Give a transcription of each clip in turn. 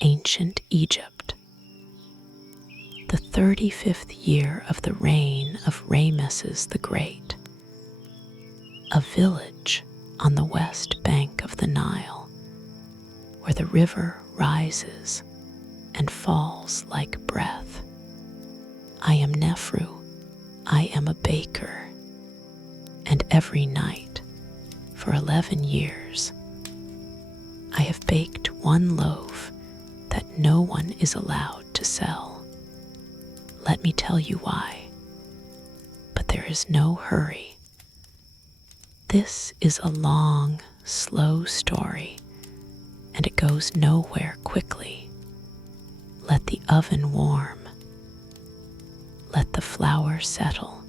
ancient Egypt. The 35th year of the reign of Ramesses the Great. A village on the west bank of the Nile, where the river rises and falls like breath. I am Nefru, I am a baker, and every night, for 11 years, I have baked one loaf that no one is allowed to sell. Let me tell you why, but there is no hurry. This is a long, slow story, and it goes nowhere quickly. Let the oven warm. Let the flour settle.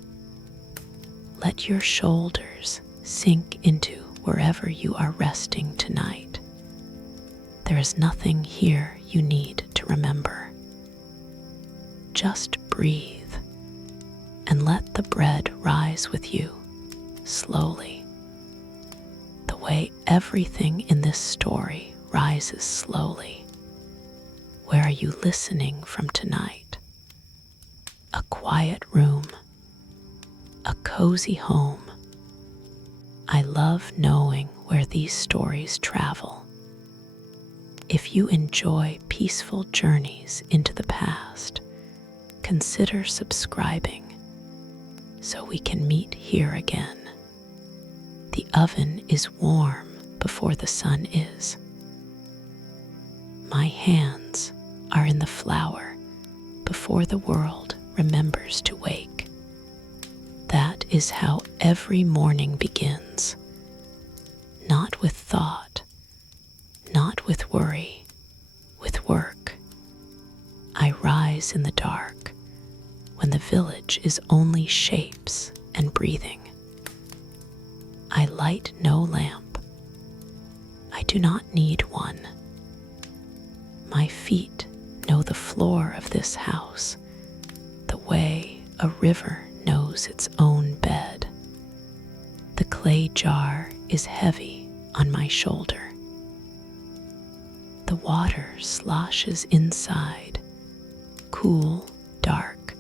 Let your shoulders sink into wherever you are resting tonight. There is nothing here you need to remember. Just breathe and let the bread rise with you slowly. The way everything in this story rises slowly. Where are you listening from tonight? A quiet room, a cozy home. I love knowing where these stories travel. If you enjoy peaceful journeys into the past, consider subscribing so we can meet here again. The oven is warm before the sun is. My hands are in the flour before the world remembers to wake. That is how every morning begins. Not with thought, not with worry, with work. I rise in the dark when the village is only shapes and breathing. I light no lamp. I do not need one. My feet know the floor of this house, the way a river knows its own bed. The clay jar is heavy on my shoulder. The water sloshes inside, cool, dark,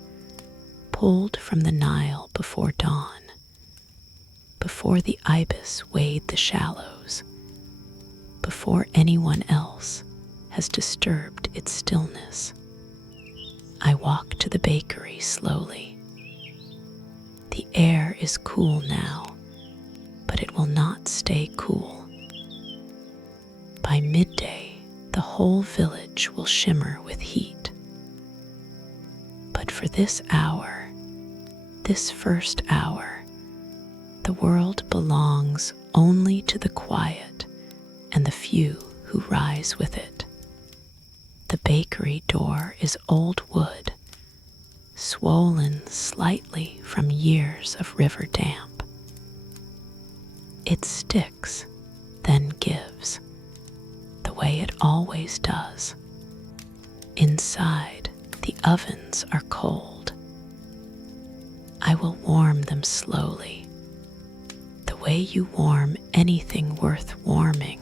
pulled from the Nile before dawn, before the ibis wade the shallows, before anyone else has disturbed its stillness. I walk to the bakery slowly. The air is cool now, but it will not stay cool. By midday, the whole village will shimmer with heat. But for this hour, this first hour, the world belongs only to the quiet and the few who rise with it. The bakery door is old wood, swollen slightly from years of river damp. It sticks, then gives, the way it always does. Inside, the ovens are cold. I will warm them slowly, the way you warm anything worth warming,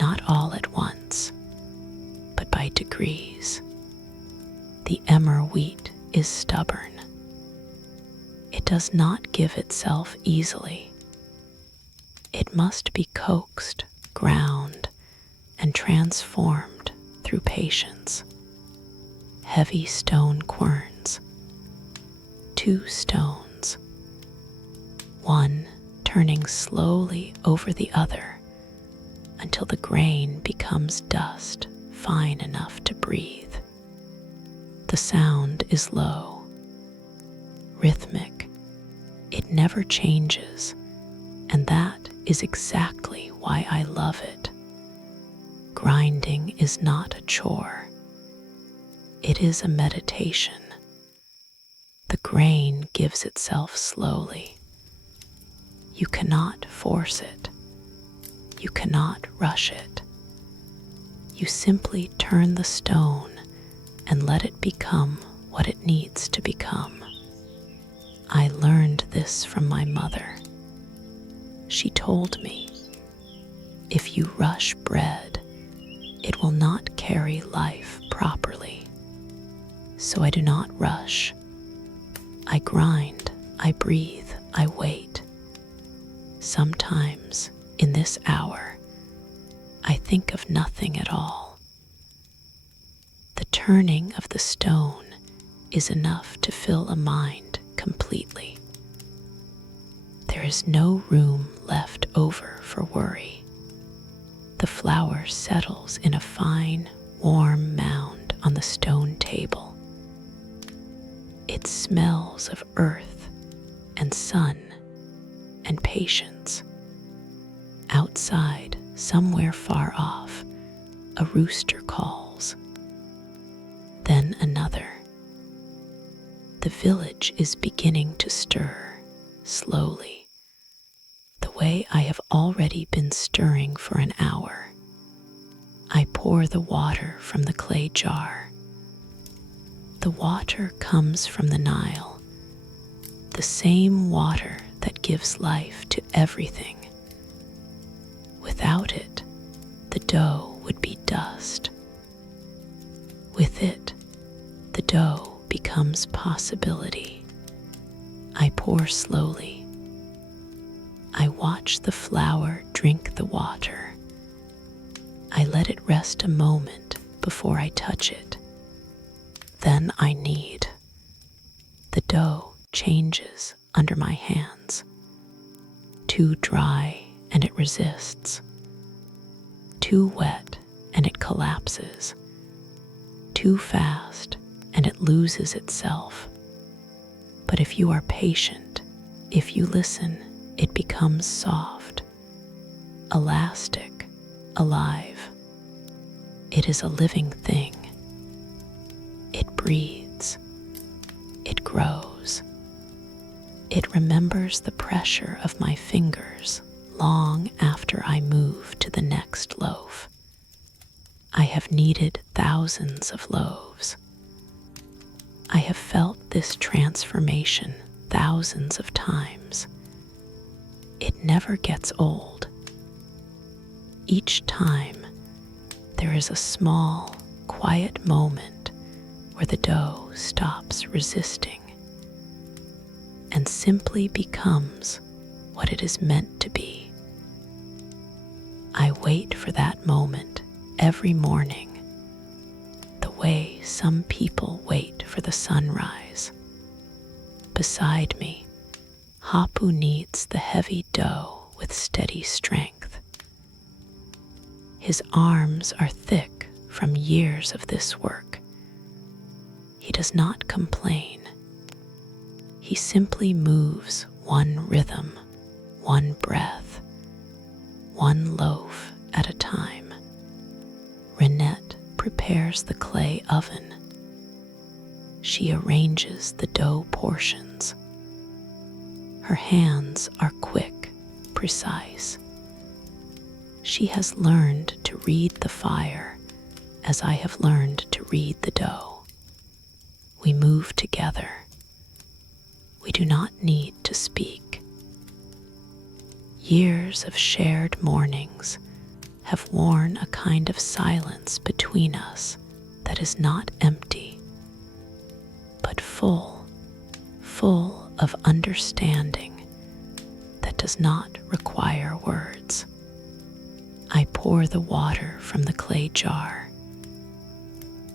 not all at once, but by degrees. The emmer wheat is stubborn. It does not give itself easily. It must be coaxed, ground, and transformed through patience. Heavy stone querns, 2 stones, one turning slowly over the other until the grain becomes dust fine enough to breathe. The sound is low, rhythmic. It never changes, and that is exactly why I love it. Grinding is not a chore. It is a meditation. The grain gives itself slowly. You cannot force it. You cannot rush it. You simply turn the stone and let it become what it needs to become. I learned this from my mother. She told me, if you rush bread, it will not carry life properly. So I do not rush. I grind, I breathe, I wait. Sometimes, in this hour, I think of nothing at all. The turning of the stone is enough to fill a mind completely. There is no room left over for worry. The flour settles in a fine, warm mound on the stone table. It smells of earth and sun and patience. Outside, somewhere far off, a rooster calls. Then another. The village is beginning to stir, slowly, the way I have already been stirring for an hour. I pour the water from the clay jar. The water comes from the Nile, the same water that gives life to everything. Without it, the dough would be dust. With it, the dough becomes possibility. I pour slowly. I watch the flour drink the water. I let it rest a moment before I touch it. Then I knead. The dough changes under my hands. Too dry and it resists. Too wet and it collapses. Too fast and it loses itself. But if you are patient, if you listen, it becomes soft, elastic, alive. It is a living thing. It breathes. It grows. It remembers the pressure of my fingers long after I move to the next loaf. I have kneaded thousands of loaves. I have felt this transformation thousands of times. It never gets old. Each time, there is a small, quiet moment where the dough stops resisting and simply becomes what it is meant to be. I wait for that moment every morning, the way some people wait for the sunrise. Beside me, Hapu kneads the heavy dough with steady strength. His arms are thick from years of this work. He does not complain. He simply moves one rhythm, one breath, one loaf at a time. Renet prepares the clay oven. She arranges the dough portions. Her hands are quick, precise. She has learned to read the fire as I have learned to read the dough. We move together. We do not need to speak. Years of shared mornings have worn a kind of silence between us that is not empty, but full of understanding that does not require words. I pour the water from the clay jar.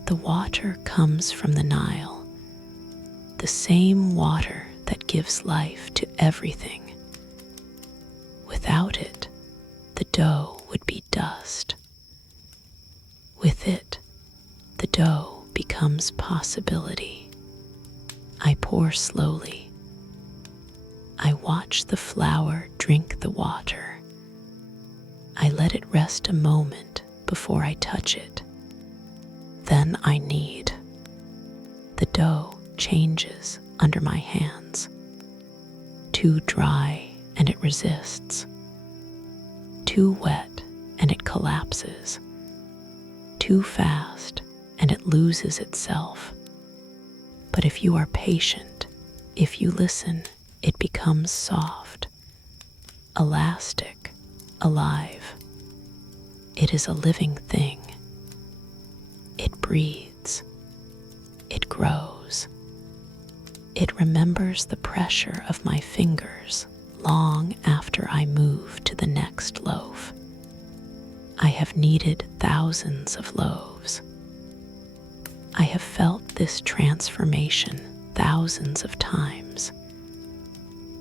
The water comes from the Nile, the same water that gives life to everything. Without it, the dough would be dust. With it, the dough becomes possibility. I pour slowly. I watch the flour drink the water. I let it rest a moment before I touch it. Then I knead. The dough changes under my hands. Too dry and it resists. Too wet and it collapses. Too fast and it loses itself. But if you are patient, if you listen, it becomes soft, elastic, alive. It is a living thing. breathes. It grows. It remembers the pressure of my fingers long after I move to the next loaf. I have kneaded thousands of loaves. I have felt this transformation thousands of times.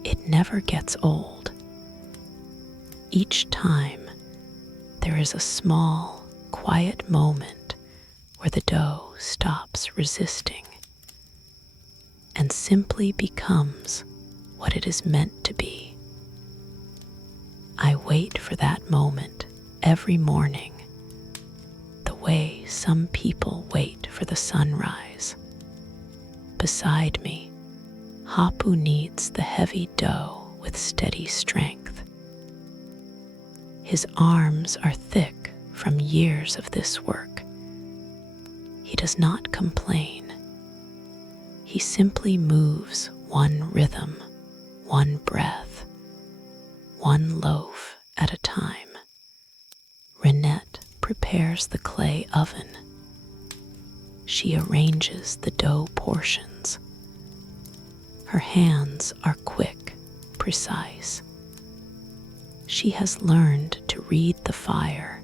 It never gets old. Each time, there is a small, quiet moment where the dough stops resisting and simply becomes what it is meant to be. I wait for that moment every morning, the way some people wait for the sunrise. Beside me, Hapu kneads the heavy dough with steady strength. His arms are thick from years of this work. He does not complain. He simply moves one rhythm, one breath, one loaf at a time. Renet prepares the clay oven. She arranges the dough portions. Her hands are quick, precise. She has learned to read the fire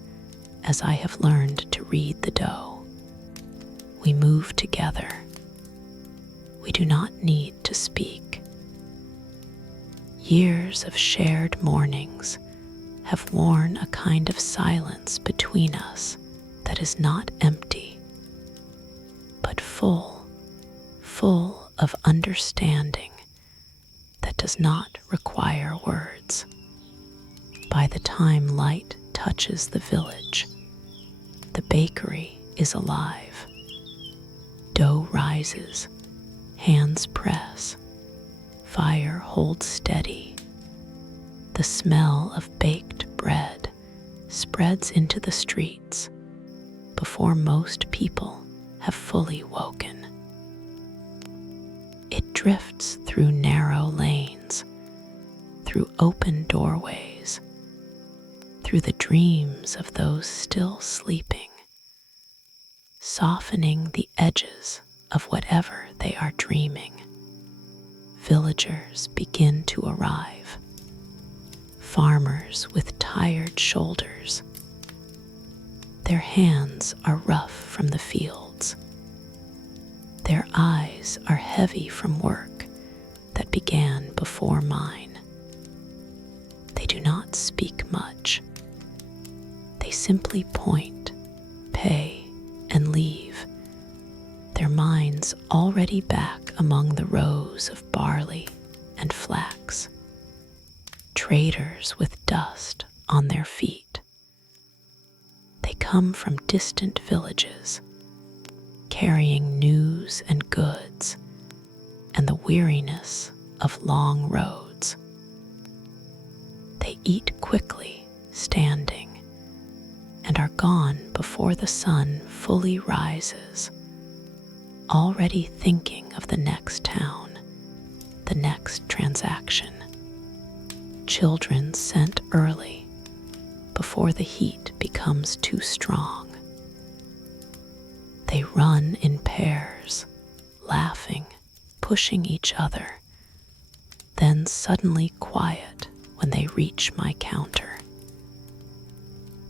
as I have learned to read the dough. We move together. We do not need to speak. Years of shared mornings have worn a kind of silence between us that is not empty, but full of understanding that does not require words. By the time light touches the village, the bakery is alive. Dough rises, hands press, fire holds steady. The smell of baked bread spreads into the streets before most people have fully woken. It drifts through narrow lanes, through open doorways, through the dreams of those still sleeping, softening the edges of whatever they are dreaming. Villagers begin to arrive. Farmers with tired shoulders. Their hands are rough from the fields. Their eyes are heavy from work that began before mine. They do not speak much. They simply point, pay, and leave, their minds already back among the rows of barley and flax. Traders with dust on their feet. They come from distant villages, carrying news and goods and the weariness of long roads. They eat quickly, standing, and are gone before the sun fully rises, already thinking of the next town, the next transaction. Children sent early, before the heat becomes too strong. They run in pairs, laughing, pushing each other, then suddenly quiet when they reach my counter.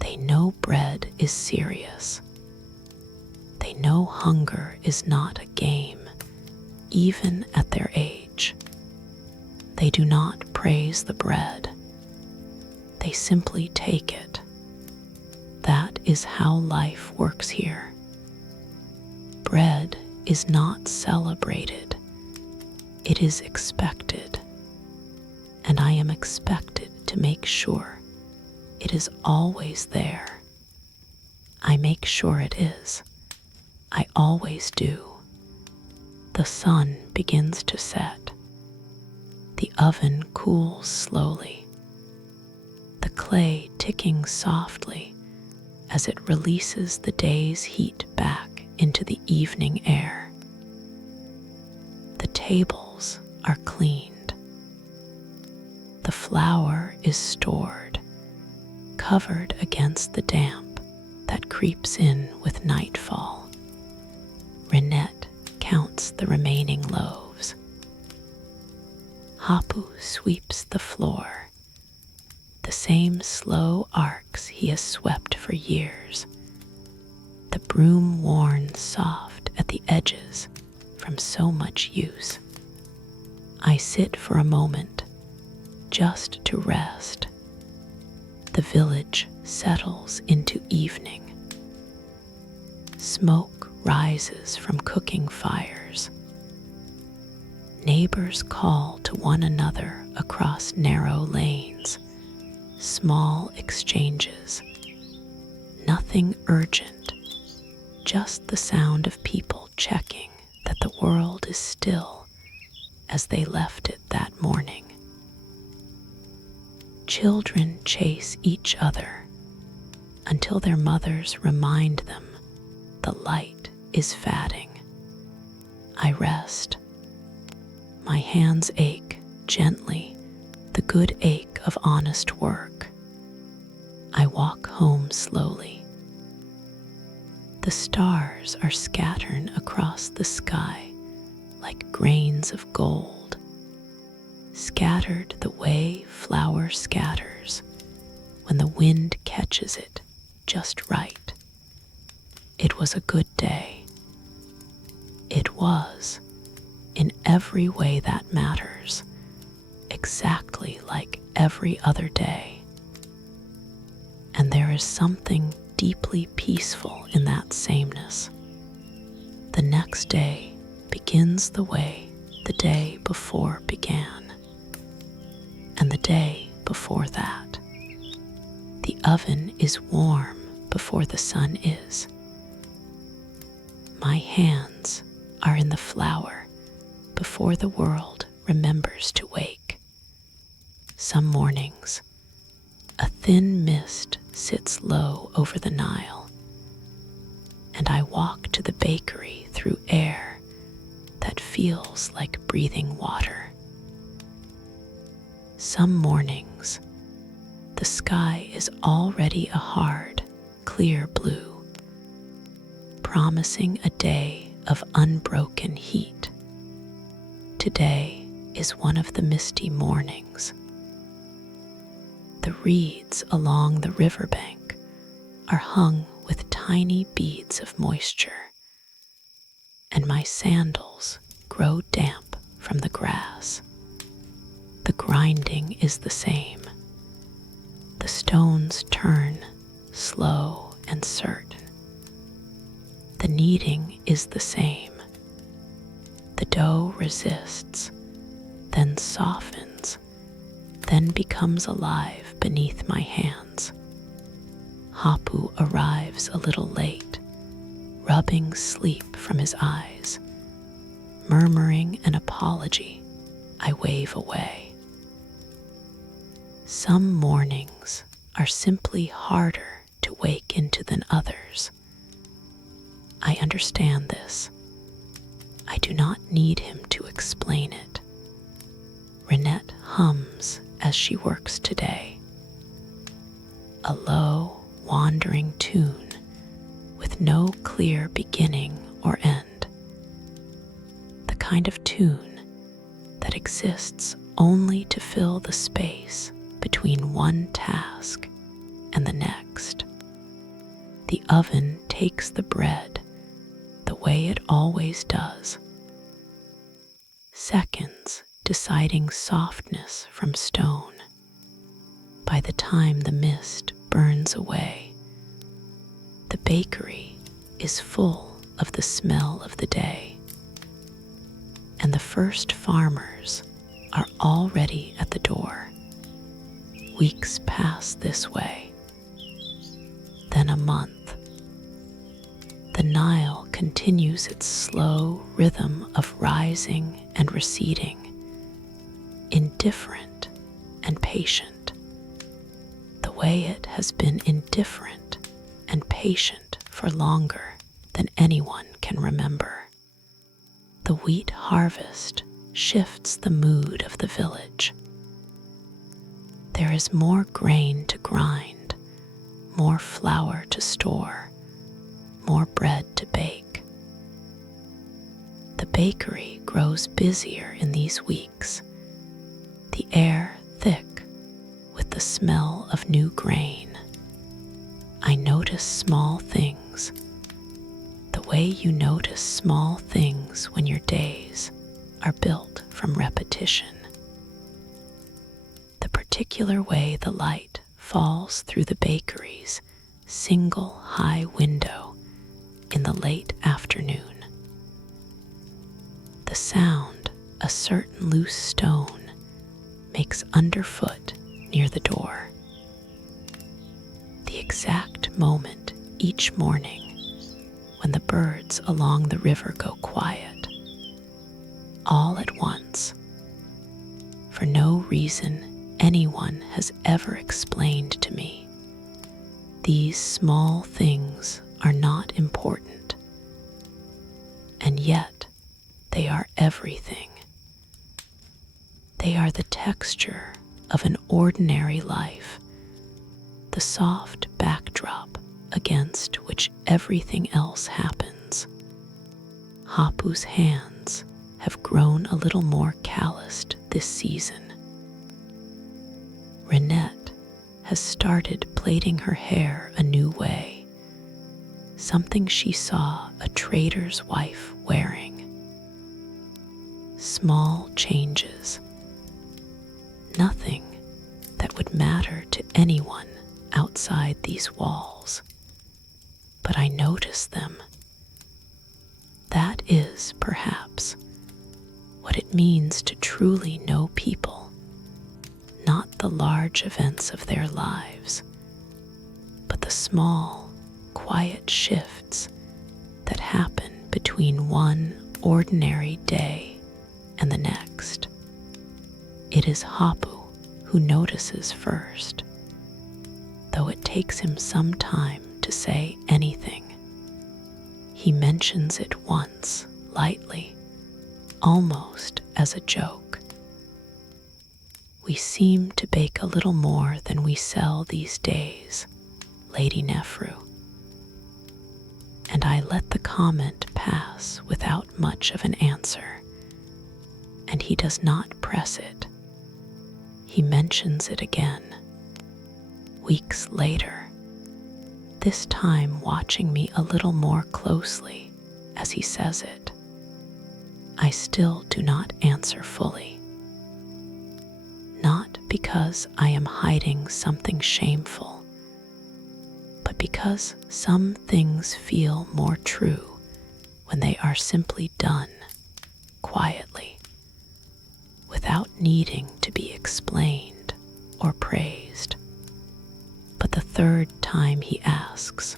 They know bread is serious. They know hunger is not a game, even at their age. They do not praise the bread. They simply take it. That is how life works here. Bread is not celebrated. It is expected. And I am expected to make sure it is always there. I make sure it is. I always do. The sun begins to set. The oven cools slowly, the clay ticking softly as it releases the day's heat back into the evening air. The tables are cleaned. The flour is stored, covered against the damp that creeps in with nightfall. Renet counts the remaining loaves. Hapu sweeps the floor, the same slow arcs he has swept for years, the broom worn soft at the edges from so much use. I sit for a moment, just to rest. The village settles into evening. Smoke rises from cooking fires. Neighbors call to one another across narrow lanes, small exchanges. Nothing urgent, just the sound of people checking that the world is still as they left it that morning. Children chase each other until their mothers remind them the light is fading. I rest. My hands ache gently, the good ache of honest work. I walk home slowly. The stars are scattered across the sky like grains of gold, scattered the way flour scatters when the wind catches it just right. It was a good day. It was, in every way that matters, exactly like every other day. And there is something deeply peaceful in that sameness. The next day begins the way the day before began, and the day before that. The oven is warm before the sun is. My hands are in the flour before the world remembers to wake. Some mornings, a thin mist sits low over the Nile, and I walk to the bakery through air that feels like breathing water. Some mornings, the sky is already a hard, clear blue, promising a day of unbroken heat. Today is one of the misty mornings. The reeds along the riverbank are hung with tiny beads of moisture, and my sandals grow damp from the grass. The grinding is the same. The stones turn slow and certain. The kneading is the same. The dough resists, then softens, then becomes alive beneath my hands. Hapu arrives a little late, rubbing sleep from his eyes. Murmuring an apology, I wave away. Some mornings are simply harder to wake into than others. I understand this. I do not need him to explain it. Renet hums as she works today. A low, wandering tune with no clear beginning or end. The kind of tune that exists only to fill the space between one task and the next. The oven takes the bread the way it always does. Seconds deciding softness from stone. By the time the mist burns away, the bakery is full of the smell of the day, and the first farmers are already at the door. Weeks pass this way, then a month. The Nile continues its slow rhythm of rising and receding, indifferent and patient, the way it has been indifferent and patient for longer than anyone can remember. The wheat harvest shifts the mood of the village. There is more grain to grind, more flour to store, more bread to bake. bakery grows busier in these weeks, the air thick with the smell of new grain. I notice small things, the way you notice small things when your days are built from repetition. The particular way the light falls through the bakery's single high window in the late afternoon. The sound a certain loose stone makes underfoot near the door. The exact moment each morning when the birds along the river go quiet, all at once, for no reason anyone has ever explained to me. These small things are not important, and yet they are everything. They are the texture of an ordinary life, the soft backdrop against which everything else happens. Hapu's hands have grown a little more calloused this season. Renet has started plaiting her hair a new way, something she saw a trader's wife wearing. Small changes, nothing that would matter to anyone outside these walls, but I notice them. That is, perhaps, what it means to truly know people, not the large events of their lives, but the small, quiet shifts that happen between one ordinary day and the next. It is Hapu who notices first, though it takes him some time to say anything. He mentions it once, lightly, almost as a joke. We seem to bake a little more than we sell these days, Lady Nefru. And I let the comment pass without much of an answer, and he does not press it. He mentions it again, weeks later, this time watching me a little more closely as he says it. I still do not answer fully. Not because I am hiding something shameful, but because some things feel more true when they are simply done quietly, without needing to be explained or praised. But the third time he asks,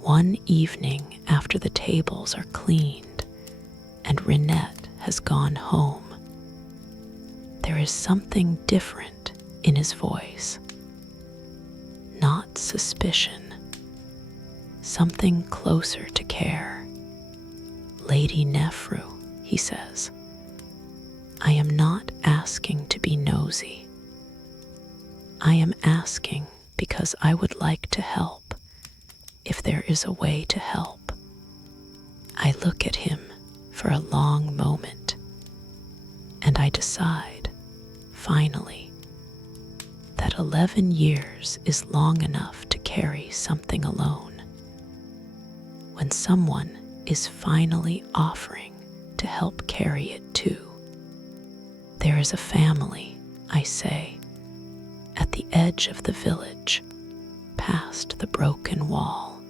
one evening after the tables are cleaned and Renet has gone home, there is something different in his voice. Not suspicion, something closer to care. Lady Nefru, he says, I am not asking to be nosy. I am asking because I would like to help, if there is a way to help. I look at him for a long moment, and I decide, finally, that 11 years is long enough to carry something alone. When someone is finally offering to help carry it too. There is a family, I say, at the edge of the village, past the broken wall.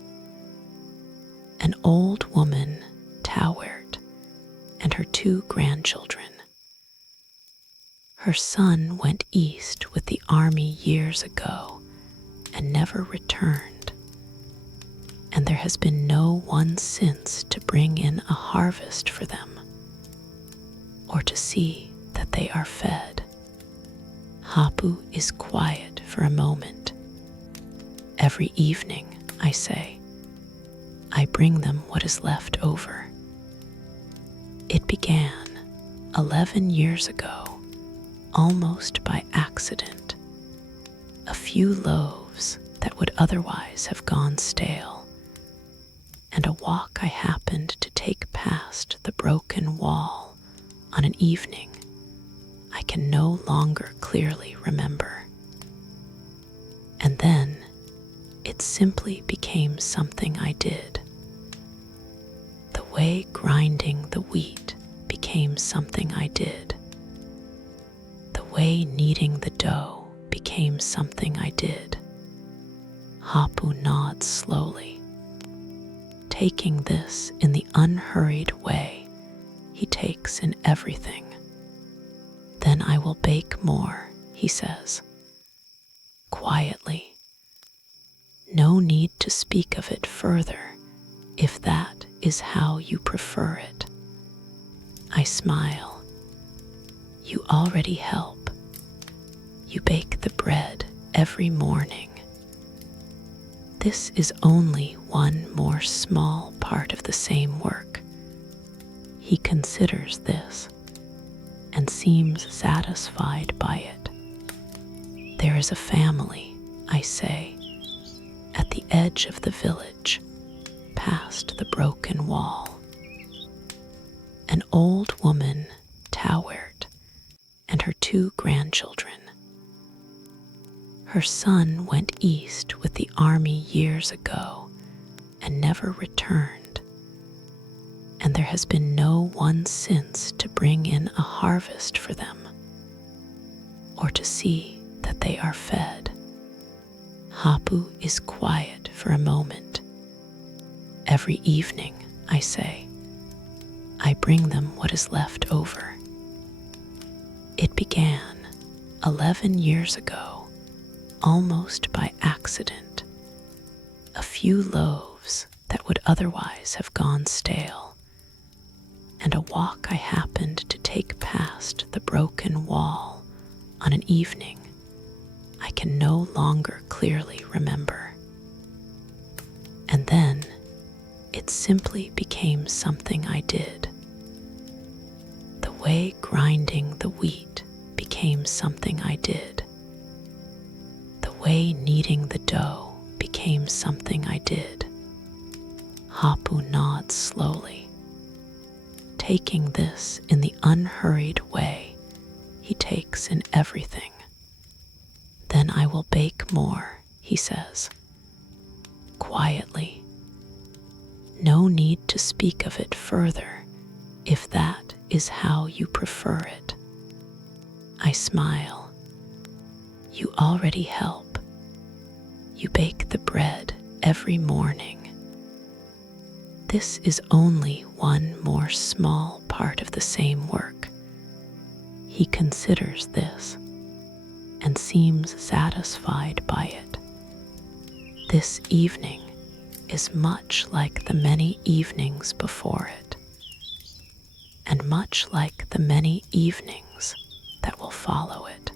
An old woman, Towert, and her 2 grandchildren. Her son went east with the army years ago and never returned, and there has been no one since to bring in a harvest for them, or to see that they are fed. Hapu is quiet for a moment. Every evening, I say, I bring them what is left over. It began 11 years ago, almost by accident. A few loaves that would otherwise have gone stale, and a walk I happened to take take past the broken wall on an evening I can no longer clearly remember. And then it simply became something I did. The way grinding the wheat became something I did. The way kneading the dough became something I did. Hapu nods slowly, taking this in the unhurried way he takes in everything. Then I will bake more, he says, quietly. No need to speak of it further if that is how you prefer it. I smile. You already help. You bake the bread every morning. This is only one more small part of the same work. He considers this and seems satisfied by it. There is a family, I say, at the edge of the village, past the broken wall. An old woman, Towert, and her 2 grandchildren. Her son went east with the army years ago and never returned, and there has been no one since to bring in a harvest for them or to see that they are fed. Hapu is quiet for a moment. Every evening, I say, I bring them what is left over. It began 11 years ago, almost by accident. A few loaves that would otherwise have gone stale, and a walk I happened to take past the broken wall on an evening I can no longer clearly remember. And then it simply became something I did. The way grinding the wheat became something I did. The way kneading the dough became something I did. Hapu nods slowly, taking this in the unhurried way he takes in everything. Then I will bake more, he says, quietly. No need to speak of it further if that is how you prefer it. I smile. You already help. You bake the bread every morning. This is only one more small part of the same work. He considers this and seems satisfied by it. This evening is much like the many evenings before it, and much like the many evenings that will follow it.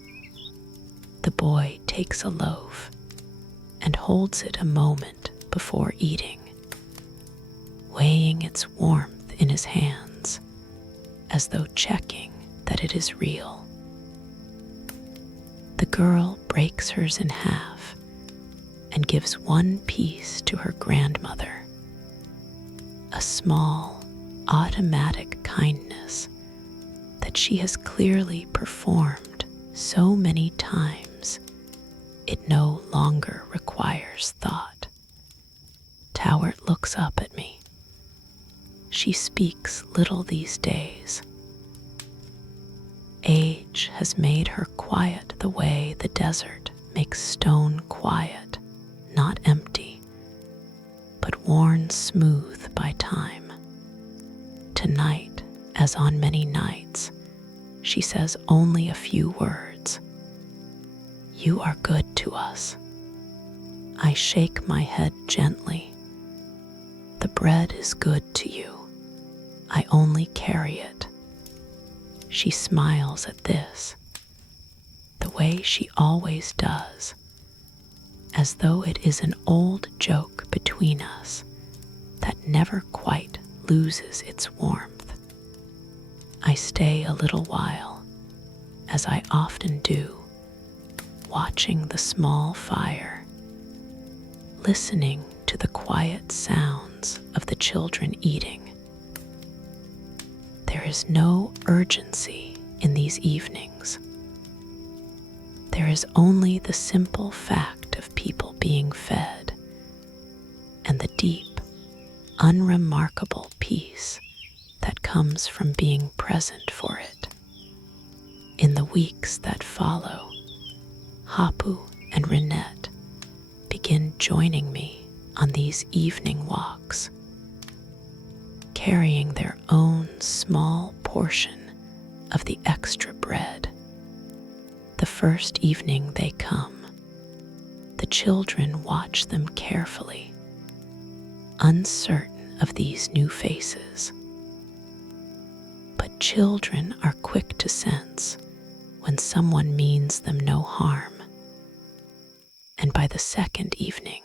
The boy takes a loaf and holds it a moment before eating, weighing its warmth in his hands as though checking that it is real. The girl breaks hers in half and gives one piece to her grandmother, a small, automatic kindness that she has clearly performed so many times it no longer requires thought. Towert looks up at me. She speaks little these days. Age has made her quiet the way the desert makes stone quiet, not empty, but worn smooth by time. Tonight, as on many nights, she says only a few words. You are good to us. I shake my head gently. The bread is good to you. I only carry it. She smiles at this, the way she always does, as though it is an old joke between us that never quite loses its warmth. I stay a little while, as I often do, watching the small fire, listening to the quiet sounds of the children eating. There is no urgency in these evenings. There is only the simple fact of people being fed and the deep, unremarkable peace that comes from being present for it. In the weeks that follow, Hapu and Renet begin joining me on these evening walks, carrying their own small portion of the extra bread. The first evening they come, the children watch them carefully, uncertain of these new faces. But children are quick to sense when someone means them no harm. And by the second evening,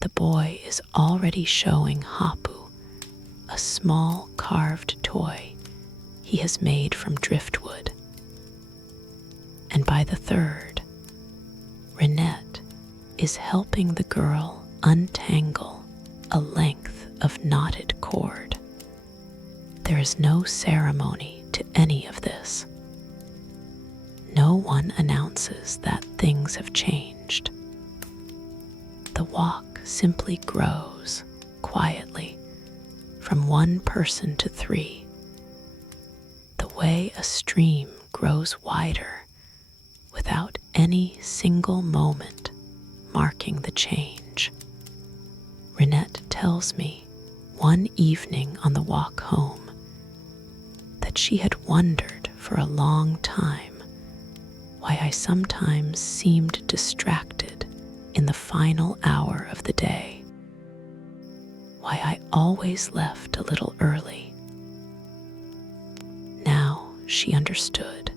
the boy is already showing Hapu a small carved toy he has made from driftwood. And by the third, Renet is helping the girl untangle a length of knotted cord. There is no ceremony to any of this. No one announces that things have changed. The walk simply grows quietly from one person to three, the way a stream grows wider without any single moment marking the change. Renet tells me one evening on the walk home that she had wondered for a long time why I sometimes seemed distracted in the final hour of the day, why I always left a little early. Now she understood,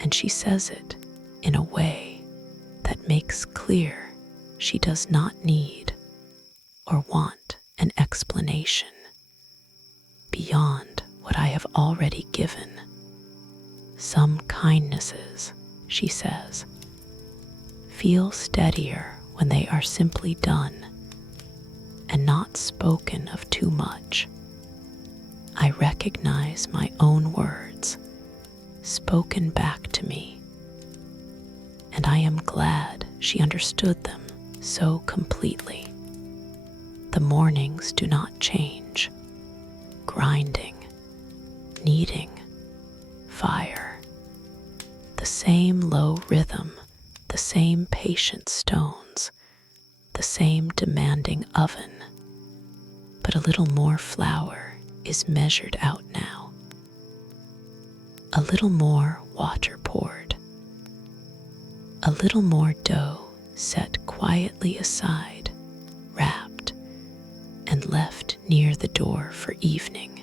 and she says it in a way that makes clear she does not need or want an explanation beyond what I have already given. Some kindnesses, she says, feel steadier when they are simply done and not spoken of too much. I recognize my own words spoken back to me, and I am glad she understood them so completely. The mornings do not change. Grinding, kneading, fire. The same low rhythm, the same patient stones, the same demanding oven, but a little more flour is measured out now. A little more water poured. A little more dough set quietly aside, wrapped, and left near the door for evening.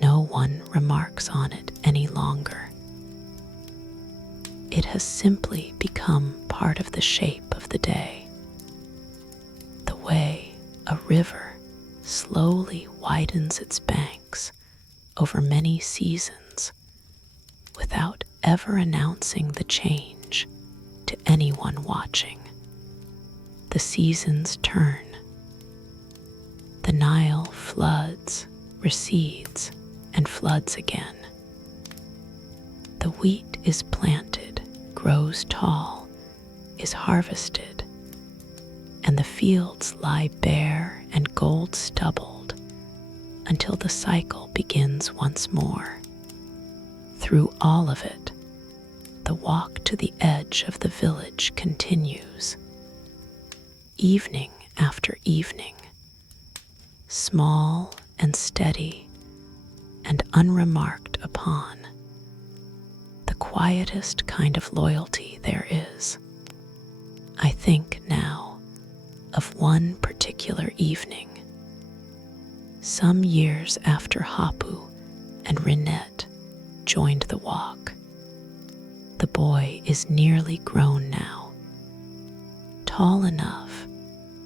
No one remarks on it any longer. It has simply become part of the shape of the day. The way a river slowly widens its banks over many seasons without ever announcing the change to anyone watching. The seasons turn. The Nile floods, recedes, and floods again. The wheat is planted, grows tall, is harvested, and the fields lie bare and gold stubbled until the cycle begins once more. Through all of it, the walk to the edge of the village continues. Evening after evening, small and steady and unremarked upon, the quietest kind of loyalty there is. I think now of one particular evening, some years after Hapu and Renet joined the walk. The boy is nearly grown now, tall enough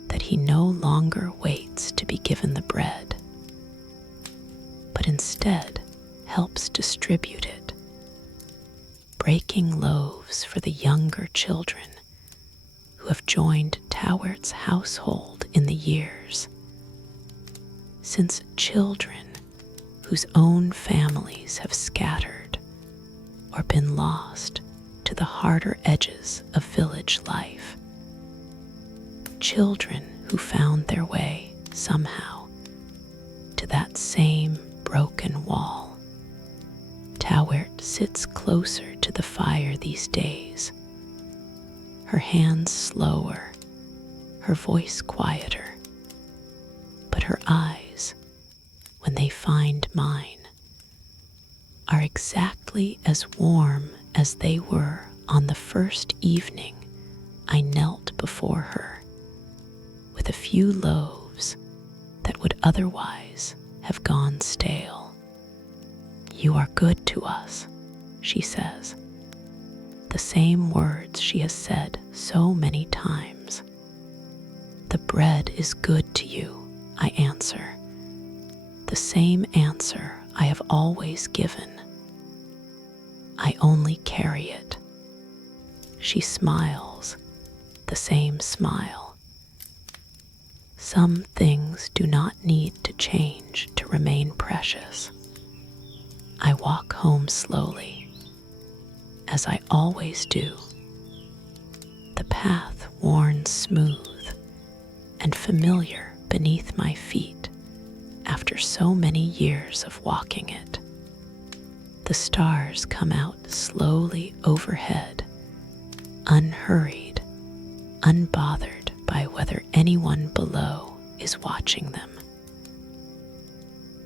that he no longer waits to be given the bread, but instead helps distribute it, breaking loaves for the younger children who have joined Towert's household in the years. Since children whose own families have scattered or been lost to the harder edges of village life. Children who found their way somehow to that same broken wall. Tawert sits closer to the fire these days, her hands slower, her voice quieter, but her eyes, when they find mine, are exactly as warm as they were on the first evening I knelt before her, with a few loaves that would otherwise have gone stale. "You are good to us," she says, the same words she has said so many times. "The bread is good to you," I answer, the same answer I have always given. "I only carry it." She smiles, the same smile. Some things do not need to change to remain precious. I walk home slowly, as I always do, the path worn smooth and familiar beneath my feet after so many years of walking it. The stars come out slowly overhead, unhurried, unbothered by whether anyone below is watching them.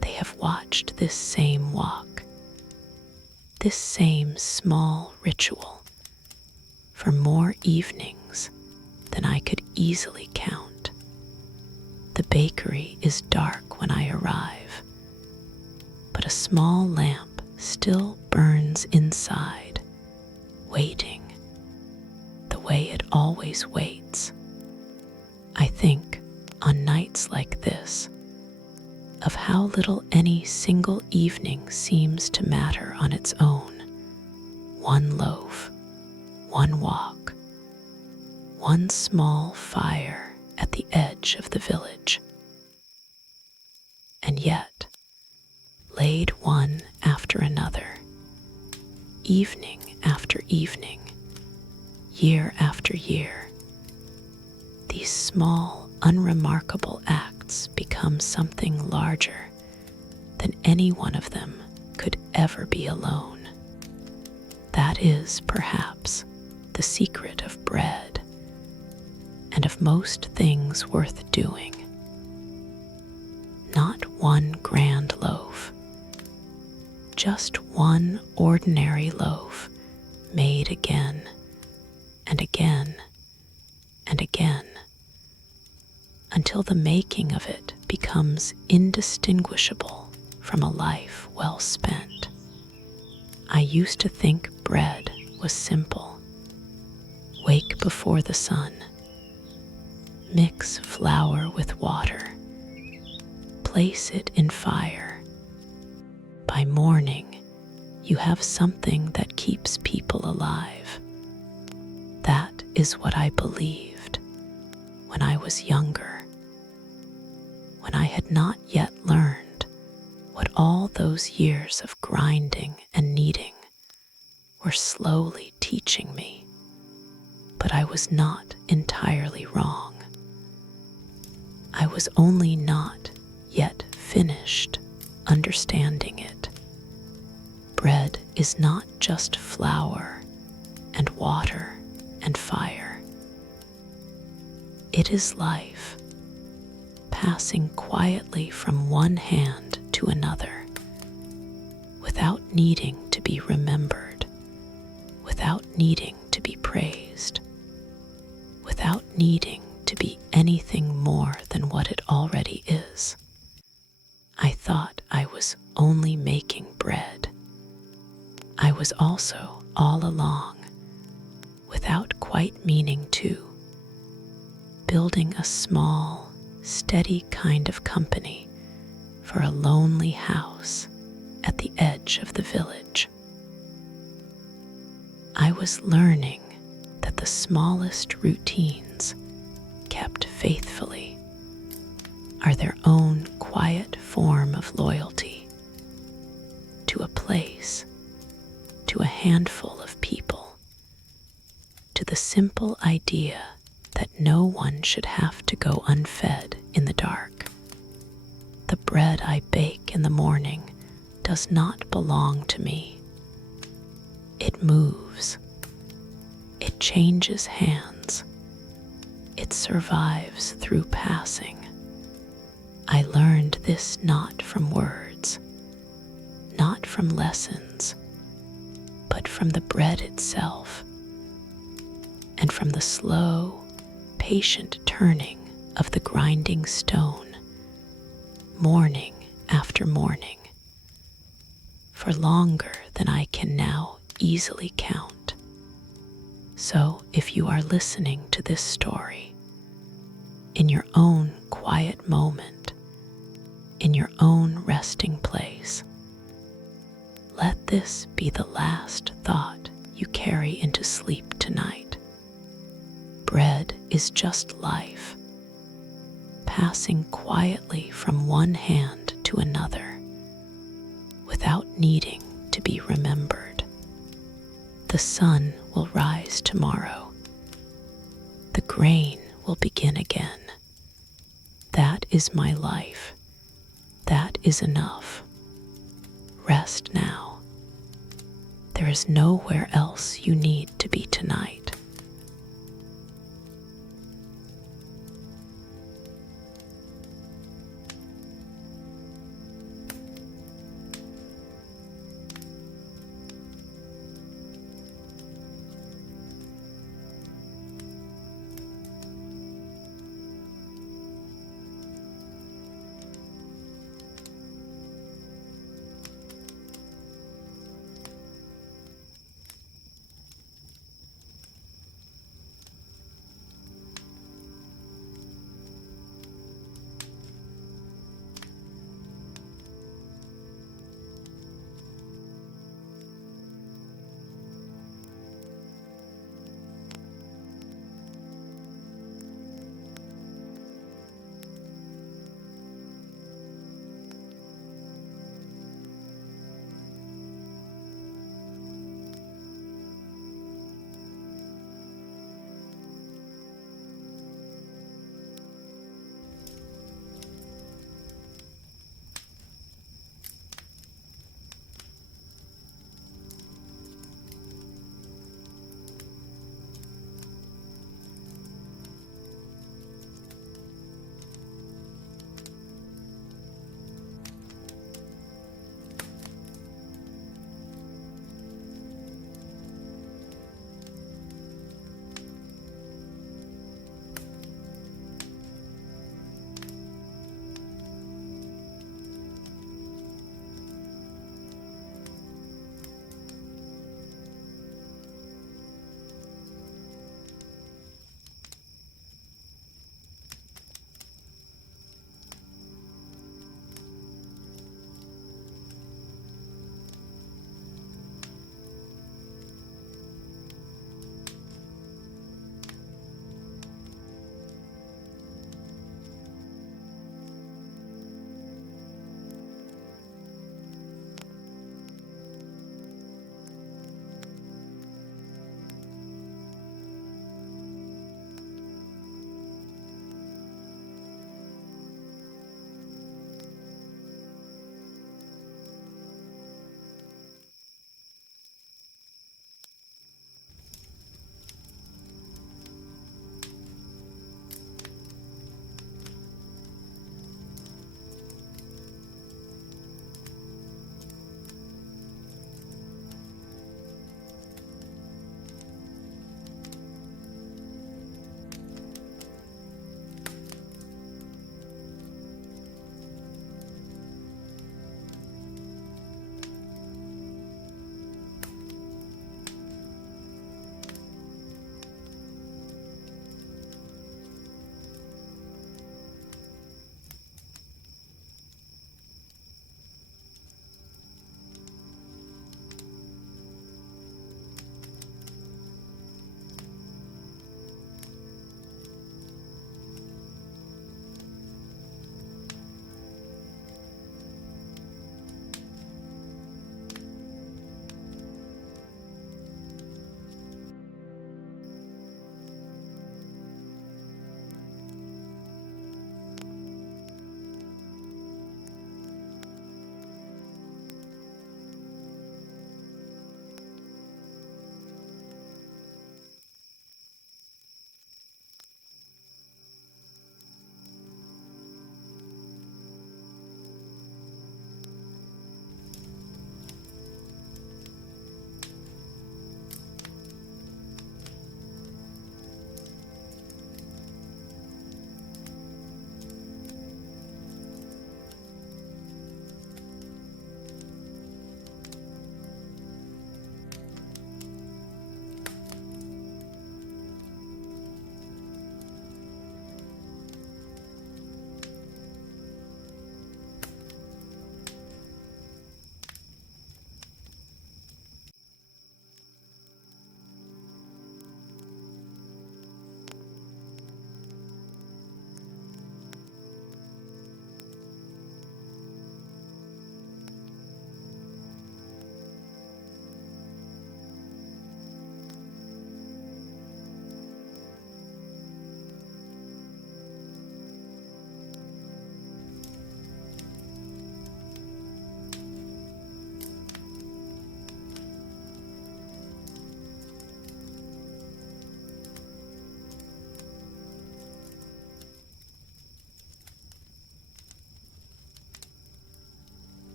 They have watched this same walk, this same small ritual, for more evenings than I could easily count. The bakery is dark when I arrive, but a small lamp still burns inside, waiting the way it always waits. I think, on nights like this, of how little any single evening seems to matter on its own. One loaf, one walk, one small fire at the edge of the village. And yet, laid one after another, evening after evening, year after year, these small, unremarkable acts become something larger than any one of them could ever be alone. That is, perhaps, the secret of bread and of most things worth doing. Not one grand loaf, just one ordinary loaf made again and again and again, until the making of it becomes indistinguishable from a life well spent. I used to think bread was simple. Wake before the sun, mix flour with water, place it in fire. By morning, you have something that keeps people alive. That is what I believed when I was younger, when I had not yet learned what all those years of grinding and kneading were slowly teaching me. But I was not entirely wrong. I was only not yet finished understanding it. Bread is not just flour and water and fire. It is life, passing quietly from one hand to another, without needing to be remembered, without needing to be praised, without needing to be anything more than what it already is. I thought I was only making bread. I was also, all along, without quite meaning to, building a small, steady kind of company for a lonely house at the edge of the village. I was learning that the smallest routines, kept faithfully, are their own quiet form of loyalty simple idea that no one should have to go unfed in the dark. The bread I bake in the morning does not belong to me. It moves. It changes hands. It survives through passing. I learned this not from words, not from lessons, but from the bread itself, and from the slow, patient turning of the grinding stone, morning after morning, for longer than I can now easily count. So if you are listening to this story, in your own quiet moment, in your own resting place, let this be the last thought you carry into sleep tonight. Bread is just life, passing quietly from one hand to another, without needing to be remembered. The sun will rise tomorrow. The grain will begin again. That is my life. That is enough. Rest now. There is nowhere else you need to be tonight.